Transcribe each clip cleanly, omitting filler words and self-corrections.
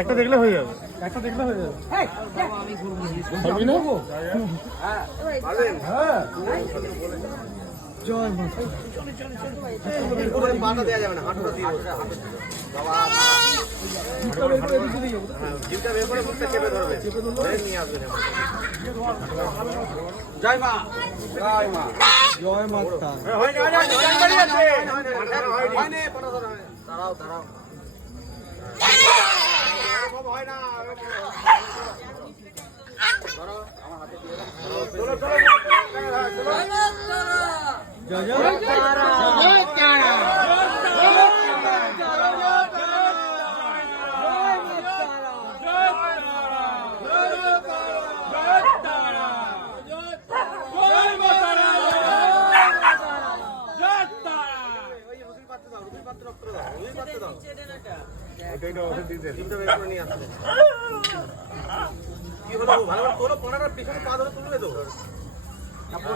একটা দেখলে হয়ে যাবে, একটা দেখলে হয়ে যাবে। আমি না জয় মা। পাটা দেওয়া যাবে না, হাঁটুটা দিয়ে বাবা জিভটা বের করে মুখটা চেপে ধরবে, ধরে নিয়ে আসবে। জয় মা, জয় মা, জয় মাতা। দাঁড়াও দাঁড়াও, হয় না, আমার হাতে দিয়ে জয় জয় তারা, জয় তারা,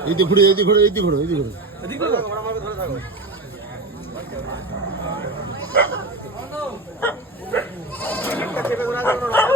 এইদিকে ঘুরে, এইদিকে ঘুরে, এইদিকে ঘুরে, এইদিকে ঘুরে। চেপে ধরা